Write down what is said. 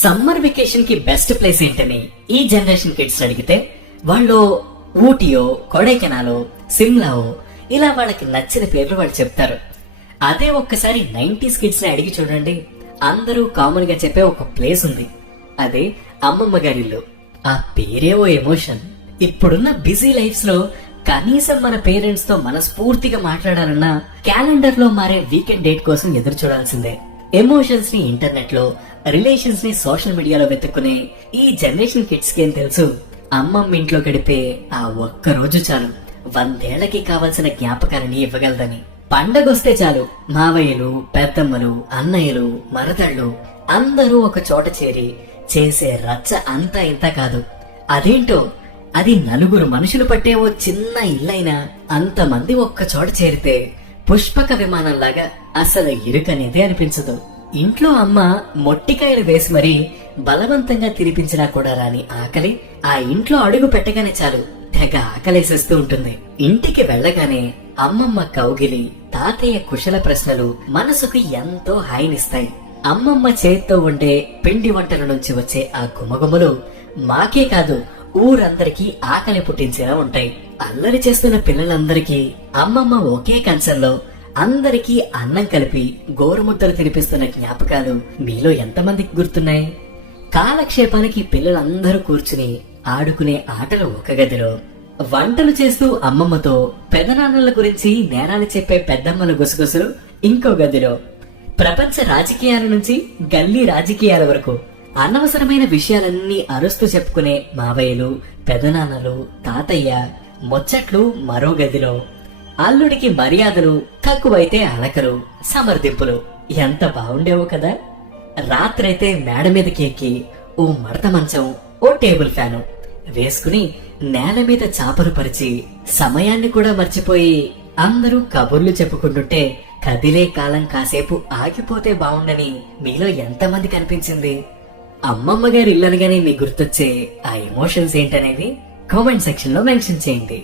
Summer vacation కి best place ఏంటని ఈ జనరేషన్ కిడ్స్ అడిగితే వాళ్ళు ఊటీయో, కొడైకెనాలో, సిమ్లావో ఇలా వాళ్ళకి నచ్చిన పేర్లు వాళ్ళు చెప్తారు. అదే ఒక్కసారి 90s కిడ్స్ ని అడిగి చూడండి, అందరూ కామన్ గా చెప్పే ఒక ప్లేస్ ఉంది. అదే అమ్మమ్మ గారిల్లు. ఆ పేరే ఓ ఎమోషన్. ఇప్పుడున్న బిజీ లైఫ్స్ లో కనీసం మన పేరెంట్స్ తో మనస్ఫూర్తిగా మాట్లాడాలన్నా క్యాలెండర్ లో మారే వీకెండ్ డేట్ కోసం ఎదురు చూడాల్సిందే. ఎమోషన్స్ ని ఇంటర్నెట్ లో, రిలేషన్స్ ని సోషల్ మీడియాలో వెతుక్కునే ఈ జనరేషన్ కిడ్స్ కి ఏం తెలుసు, అమ్మమ్మ ఇంట్లో గడిపే ఆ ఒక్క రోజు చాలు 100 ఏళ్లకి కావలసిన జ్ఞాపకాలని ఇవ్వగలదని. పండగొస్తే చాలు మావయ్యలు, పెద్దమ్మలు, అన్నయ్యలు, మరదళ్ళు అందరూ ఒక చోట చేరి చేసే రచ్చ అంతా ఇంత కాదు. అదేంటో, అది నలుగురు మనుషులు పట్టే ఓ చిన్న ఇల్లైనా అంతమంది ఒక్క చోట చేరితే పుష్పక విమానంలాగా అసలు ఇరుకనేదే అనిపించదు. ఇంట్లో అమ్మ మొట్టికాయలు వేసి మరీ బలవంతంగా తినిపించినా కూడా రాని ఆకలి ఆ ఇంట్లో అడుగు పెట్టగానే చాలు తెగ ఆకలేసేస్తూ ఉంటుంది. ఇంటికి వెళ్ళగానే అమ్మమ్మ కౌగిలి, తాతయ్య కుశల ప్రశ్నలు మనసుకు ఎంతో హాయినిస్తాయి. అమ్మమ్మ చేత్తో ఉండే పిండి వంటల నుంచి వచ్చే ఆ గుమగుమలు మాకే కాదు ఊరందరికీ ఆకలి పుట్టించేలా ఉంటాయి. అల్లరి చేస్తున్న పిల్లలందరికీ అమ్మమ్మ ఒకే కంచంలో అందరికీ అన్నం కలిపి గోరుముద్దలు తినిపిస్తున్న జ్ఞాపకాలు మీలో ఎంతమందికి గుర్తున్నాయి? కాలక్షేపానికి పిల్లలందరూ కూర్చుని ఆడుకునే ఆటలు ఒక గదిలో, వంటలు చేస్తూ అమ్మమ్మతో పెదనాన్నల గురించి నేరాలు చెప్పే పెద్దమ్మల గుసగుసలు ఇంకో గదిలో, ప్రపంచ రాజకీయాల నుంచి గల్లీ రాజకీయాల వరకు అనవసరమైన విషయాలన్నీ అరుస్తూ చెప్పుకునే మావయ్యలు, పెదనాన్నలు, తాతయ్య ముచ్చట్లు మరో గదిలో, అల్లుడికి మర్యాదలు, తక్కువైతే అలకలు, సమర్థింపులు ఎంత బాగుండేవో కదా. రాత్రైతే మేడ మీదకి ఎక్కి ఓ మడత మంచం, ఓ టేబుల్ ఫ్యాను వేసుకుని నేల మీద చాపలు పరిచి సమయాన్ని కూడా మర్చిపోయి అందరూ కబుర్లు చెప్పుకుంటుంటే కదిలే కాలం కాసేపు ఆగిపోతే బావుండని మీలో ఎంతమంది కనిపించింది? అమ్మమ్మ గారి ఇల్లు అనగానే మీకు గుర్తొచ్చే ఆ ఎమోషన్స్ ఏంటనేవి కామెంట్ సెక్షన్ లో మెన్షన్ చేయండి.